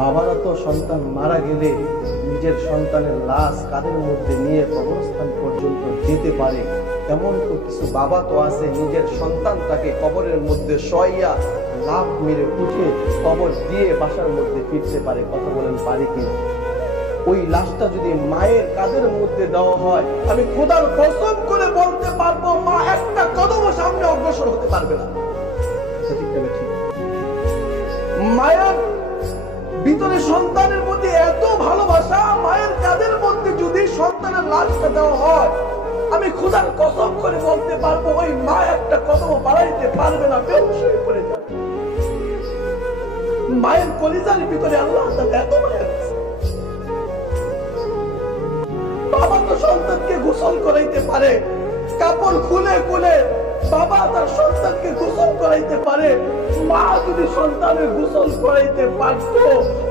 বাবারা তো সন্তান মারা গেলে নিজের সন্তানের লাশ কাদের মধ্যে নিয়ে কবরস্থান পর্যন্ত যেতে পারে? তেমন তো কিছু বাবা তো আছে, নিজের সন্তানটাকে কবরের মধ্যে শোয়াইয়া লাভ মেরে উঠে কবর দিয়ে বাসার মধ্যে ফিরতে পারে। কথা বলেন পারি কি? ওই লাশটা যদি মায়ের কাদের মধ্যে দেওয়া হয়, আমি খোদার কসম করে বলতে পারব, মা একটা কদম সামনে অগ্রসর হতে পারবে না। মায়ের ভিতরে সন্তানের প্রতি এত ভালোবাসা, মায়ের কাদের মধ্যে যদি সন্তানের লাশটা দেওয়া হয়, আমি খোদার কসম করে বলতে পারব, ওই মা একটা কদম বাড়াইতে পারবে না, বেহুশ হয়ে যাবে মায়ের কলিজার ভিতরে আল্লাহ এত মায়া দিয়েছে। বাবা তো সন্তানকে গোসল করাইতে পারে, কাপড় খুলে খুলে বাবা তার সন্তানকে গোসল করাইতে পারে। মা যদি সন্তানের গোসল করাইতে পারতো,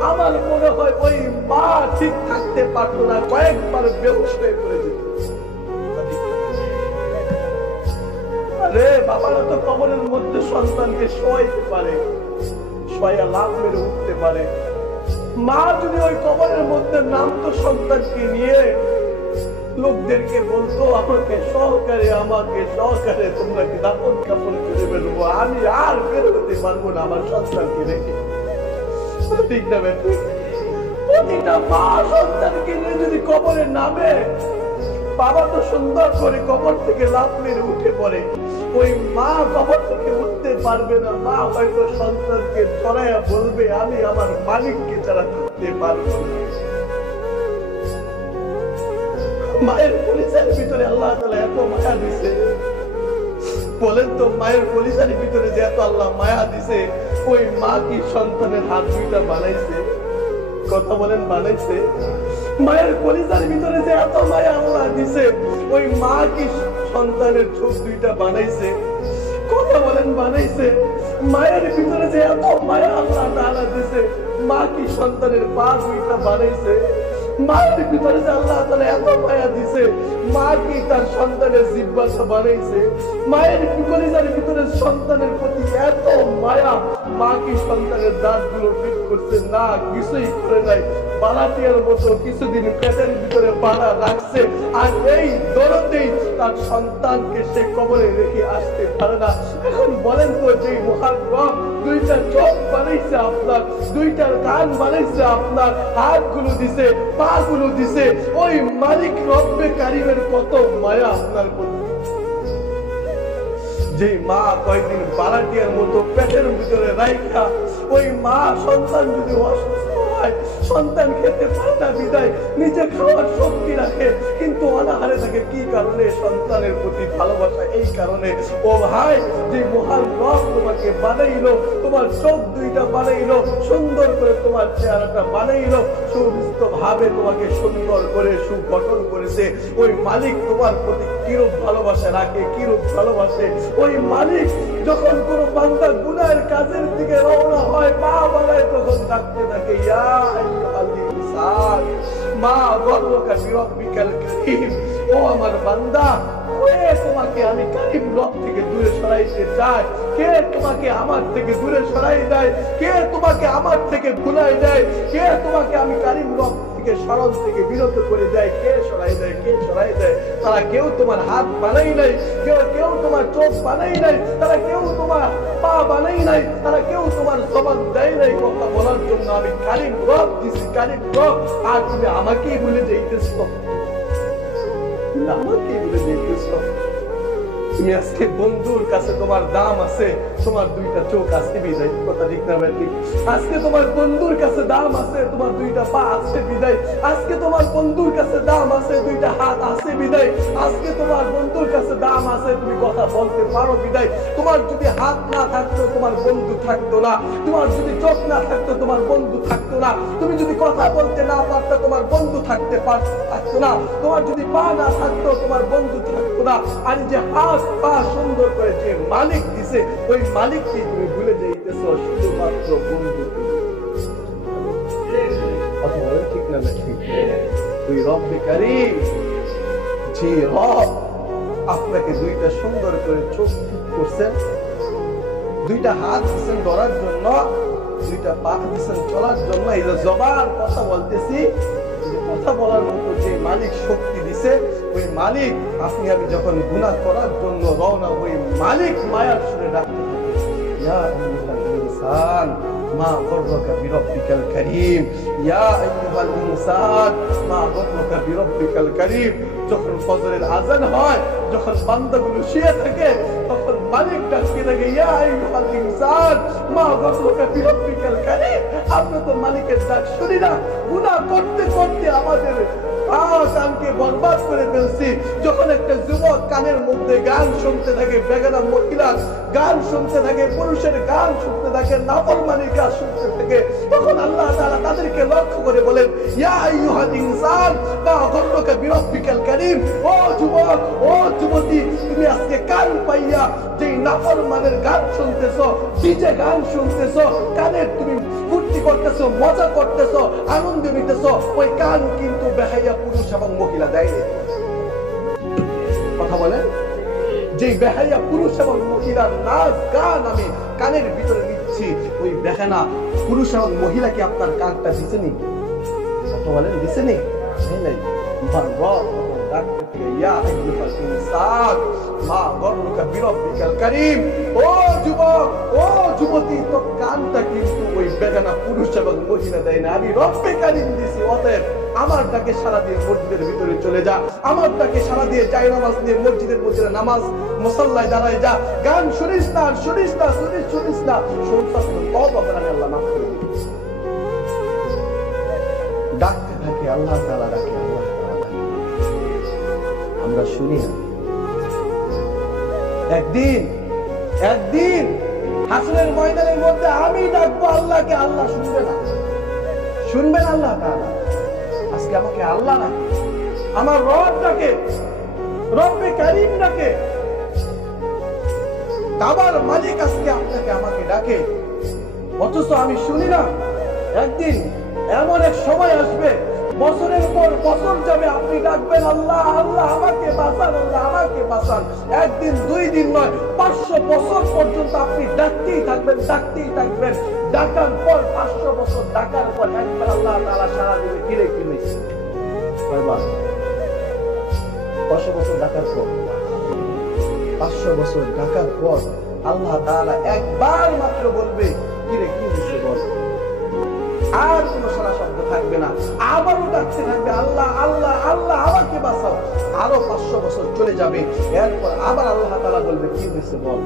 আমার মনে হয় ওই মা ঠিক থাকতে পারতো না, কয়েকবার বেহুশ হয়ে যেত। আরে বাবারা তো কবরের মধ্যে সন্তানকে শোয়াইতে পারে, শোয়া লাভ মেরে উঠতে পারে। মা যদি ওই কবরের মধ্যে নামতো সন্তানকে নিয়ে লোকদেরকে বলতো আমাকে সহকারে আমাকে সহকারে তোমরা কি দাপন কাপড় করে বেরোবো আমি আর বের হতে পারব না, আমার সন্তানকে রেখে। ঠিক না প্রতিটা মা সন্তানকে নিয়ে যদি কবরে নামে, বাবা তো সুন্দর করে কবর থেকে লাভ মেরে উঠে পড়ে। ওই মা কবর থেকে উঠতে পারবে না, মা হয়তো সন্তানকে ধরাইয়া বলবে, আমি আমার মালিককে ছাড়া থাকতে পারব না। মায়ের পুলিশের ভিতরে আল্লাহ এত মায়া দিছে। বলেন তো, মায়ের পুলিশের ভিতরে যে এত আল্লাহ মায়া দিছে, ওই মা কি সন্তানের হাত দুইটা বানাইছে? কথা বলেন, বানাইছে? মায়ের কলিজার ভিতরে যে এত মায়া আল্লাহ দিছে, ওই মা কি সন্তানের চোখ দুইটা বানাইছে? কথা বলেন, বানাইছে? মায়ের ভিতরে যে এত মায়া আল্লাহ দিছে, মা কি সন্তানের পা দুইটা বানাইছে? মায়ের ভিতরে দিছে ভিতরে সন্তানের মা সন্তানের দাঁতগুলো ঠিক করছে না, কিছুই করে নাই। পালাটিয়ার মতো কিছুদিন পেটের ভিতরে পাড়া রাখছে, আর এই দরদেই তার সন্তানকে সে কবরে রেখে আসতে পারে না। এখন বলেন তো যে মহান রব দুইটা চোখ বানাইছে আপনার দুইটার কান বানাইছে আপনার, হাতগুলো দিছে পা গুলো দিছে, ওই মালিক রব্বে কারিমের কত মায়া আপনার প্রতি যে মা কয়েকদিন বারাটিয়ার মতো পেটের ভিতরে রাইখা ওই মা সন্তান যদি অসুস্থ হয় সন্তান খেতে পারে না বিদায়। নিজে খাওয়ার শক্তি রাখে। কিন্তু অনাহারে থাকে কি কারণে? সন্তানের প্রতি ভালোবাসা এই কারণে। ও ভাই, যে মহান রব তোমাকে বানাইলো, তোমার চোখ দুইটা বানাইলো, সুন্দর করে তোমার চেহারাটা বানাইলো সুবিস্ত ভাবে তোমাকে সুন্দর করে, সুগঠন করেছে। ওই মালিক তোমার প্রতি কিরূপ ভালোবাসা রাখে, কিরূপ ভালোবাসে? ওই মালিক যখন কোন বান্দা গুনাহের কাজের দিকে রওনা হয়, মা বানায় তখন ডাকতে থাকে, ইয়া আইয়ুহাল ইনসান মা গর্বকা বিরব্বিকাল কারীম ও আমার বান্দা, কে তোমাকে আমি কারিম রব থেকে দূরে সরাইতে চাই কে তোমাকে আমার থেকে দূরে সরাই দেয় কে তোমাকে আমার থেকে ভুলাই দেয় কে তোমাকে আমি কারিম রব থেকে থেকে বিরত করে দেয় কে সরাই দেয় কে সরাই দেয় তারা কেউ তোমার হাত বানাই নাই কেউ কেউ তোমার চোখ বানাই নাই তারা কেউ তোমার পা বানাই নাই, তারা কেউ তোমার জবান দেয় নাই। কথা বলার জন্য আমি কালিম রব দিছি কালিম রব। আর তুমি আমাকেই ভুলে যাইতেছ। আমাকেই বলে যাইতেছ। তুমি আজকে বন্ধুর কাছে তোমার দাম আছে, তোমার দুইটা চোখ বিদায়। কথা ঠিক না আজকে তোমার বন্ধুর কাছে দাম আছে, তোমার দুইটা পা আছে, বিদায়। আজকে তোমার বন্ধুর কাছে দাম আছে, দুইটা হাত আছে, বিদায়। আজকে তোমার বন্ধুর কাছে দাম আছে, তুমি কথা বলতে পারো, বিদায়। তোমার যদি হাত না থাকতো, তোমার বন্ধু থাকতো না। তোমার যদি চোখ না থাকতো, তোমার বন্ধু থাকতো না। তুমি যদি কথা বলতে না পারতো, তোমার বন্ধু থাকতে পার- পারতো না। তোমার যদি পা না থাকতো, তোমার বন্ধু থাকতো না। আর যে হাত পা সুন্দর করে যে মালিক দিছে, ওই মালিককে তুমি ভুলে যাইতেছ শুধুমাত্র বন্ধু। ঠিক না ঠিক। তুই রব বেকারি যে রব আপনাকে দুইটা সুন্দর করে চোখ করছেন, দুইটা হাত দিচ্ছেন ধরার জন্য, দুইটা পা দিচ্ছেন চলার জন্য, এই জবার কথা বলতেছি কথা বলার মতো যে মালিক শক্তি দিছে ওই মালিক, আপনি আমি যখন গুণা করার জন্য রওনা ওই মালিক মায়ার সুরে ডাকতে মা গররকা বিরব্বিকাল কারীম, ইয়া আইয়ুহাল ইনসান, মা গররকা বিরব্বিকাল কারীম। যখন ফজরের আজান হয়, যখন বান্দাগুলো শুয়ে থাকে, তখন মালিক ডাকতে থাকে, ইয়া আইয়ুহাল ইনসান, মা গররকা বিরব্বিকাল কারীম। আমরা তো মালিকের ডাক শুনি না। গুনাহ করতে করতে আমাদের কানকে বরবাদ করে ফেলছি। যখন একটা যুবক কানের মধ্যে গান শুনতে থাকে, বেগানা মহিলা গান শুনতে থাকে, পুরুষের গান শুনতে থাকে, নাফরমানির গান শুনতে থাকে, তখন আল্লাহ তাআলা তাদেরকে লক্ষ্য করে বলেন, ইয়া আইয়ুহাল ইনসান, মা গররকা বিরব্বিকাল কারীম। ও যুবক, ও যুবতী, তুমি আজকে কান পাইয়া যে নাফরমানের গান শুনতেছো ডিজে গান শুনতেছো, কানের তুমি ফুর্তি করতেছো, মজা করতেছো, আনন্দ নিতেছো, ওই কান কিন্তু বেহাইয়া পুরুষ এবং মহিলা দেয়নি কথা বলেন? যে বেহাইয়া পুরুষ এবং মহিলার নাচ গান আমি কানের ভিতরে নিচ্ছি, ওই বেহানা পুরুষ এবং মহিলাকে আপনার কানটা দিছেনি কথা বলেন দিছেনি দেয় নাই আমার ইয়া আইয়ুহাল ইনসান, মা গররকা বিরব্বিকাল কারীম। ও যুবক ও যুবতী তো কানটা কিন্তু ওই বেগানা পুরুষ এবং মহিলা দেয় না। আমি রব্বে কারিম দিছি অতএব আমার ডাকে সারা দিয়ে মসজিদের ভিতরে চলে যা। আমার ডাকে সারা দিয়ে যাই নামাজ নিয়ে মসজিদের মধ্যে নামাজ মুসল্লায় দাঁড়ায় যা। গান শুনিস না শুনিস না শুনিস শুনিস না। শুনছ তবা করে আমি আল্লাহ মাফ করে দিই ডাকতে থাকে আল্লাহ তাআলা ডাকে আল্লাহ আমরা শুনি না। একদিন একদিন হাসনের ময়দানের মধ্যে আমি ডাকবো আল্লাহকে, আল্লাহ শুনবে না। শুনবেন আল্লাহ আজকে আমাকে আল্লাহ না আমার রব ডাকে, রব্বে কারিম ডাকে। কাবার মালিক আজকে আপনাকে আমাকে ডাকে। অথচ আমি শুনি না। একদিন এমন এক সময় আসবে বছরের পর বছর যাবে, আপনি ডাকবেন, আল্লাহ আল্লাহ, আমাকে বাঁচান, আল্লাহ, আমাকে বাঁচান। একদিন, দুই দিন নয়, পাঁচশো বছর পর্যন্ত আপনি ডাকতেই থাকবেন ডাকতেই থাকবেন। ডাকার পর, পাঁচশো বছর ডাকার পর একবার আল্লাহ তালা সারা দিবে। কিরে কি হয়েছে পাঁচশো বছর ডাকার পর। পাঁচশো বছর ডাকার পর আল্লাহ তাআলা একবার মাত্র বলবে কিরে কি হয়েছে বল? আর কোনো সারা থাকবে না। আবারও ডাকছে থাকবে, আল্লাহ আল্লাহ আল্লাহ, আমাকে বাঁচাও। আরও পাঁচশো বছর চলে যাবে। এরপর আবার আল্লাহ তালা বলবে, কি হয়েছে বল?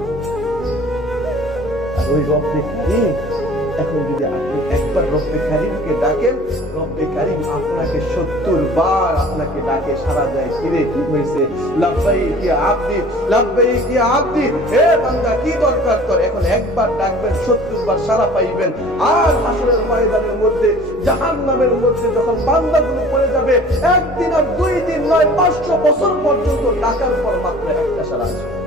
ওই রব্বে কারিম এখন যদি আপনি একবার রব্বে কারিমকে ডাকেন, রব্বে কারিম আপনাকে সত্তর বার আপনাকে ডাকে, সারা দেয় কিরে কি হয়েছে? লাভবাই কি আপনি লাভবাই কি আপনি হে বান্দা, কি দরকার তোর? এখন একবার ডাকবেন, সত্তর বার সারা পাইবেন। আর হাসরের ময়দানের মধ্যে জাহান নামের মধ্যে যখন বান্দাগুলো পড়ে যাবে, একদিন আর দুই দিন নয়, পাঁচশো বছর পর্যন্ত ডাকার পর মাত্র একটা সারা আসবে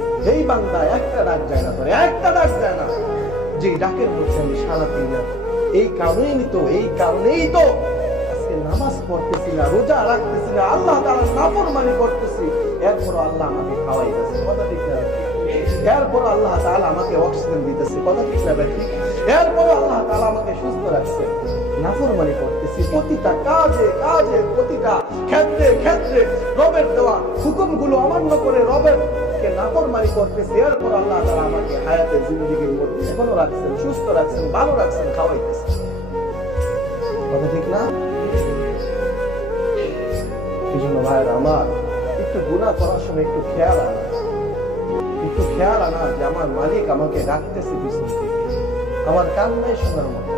এই বান্দা একটা ডাক যায় না তোর, একটা ডাক যায় না। যে ডাকের মধ্যে আমি সারা দিই না, এই কারণেই তো, এই কারণেই তো আজকে নামাজ পড়তেছি না, রোজা রাখতেছি না, আল্লাহ তাআলা নাফরমানি করতেছি। এরপর আল্লাহ আমাকে খাওয়াইতেছে কথা ঠিক না এরপর আল্লাহ আমাকে অক্সিজেন দিতেছে, কথা ঠিক না এরপর আল্লাহ আমাকে সুস্থ রাখছে। নাফরমানি করতেছি, প্রতিটা কাজে কাজে, প্রতিটা ক্ষেত্রে ক্ষেত্রে রবের দেওয়া হুকুমগুলো অমান্য করে রবের কে নাফরমানি করতেছি, এরপর আল্লাহ তাআলা আমাকে হায়াতে জিন্দেগির মধ্যে রাখছেন, সুস্থ রাখছেন, ভালো রাখছেন, খাওয়াইতেছেন। কথা ঠিক না? আমার, একটু একটু খেয়াল আনা। একটু খেয়াল আনা যে আমার মালিক আমাকে ডাকতেছে আমার কান্নায় শোনার মতো।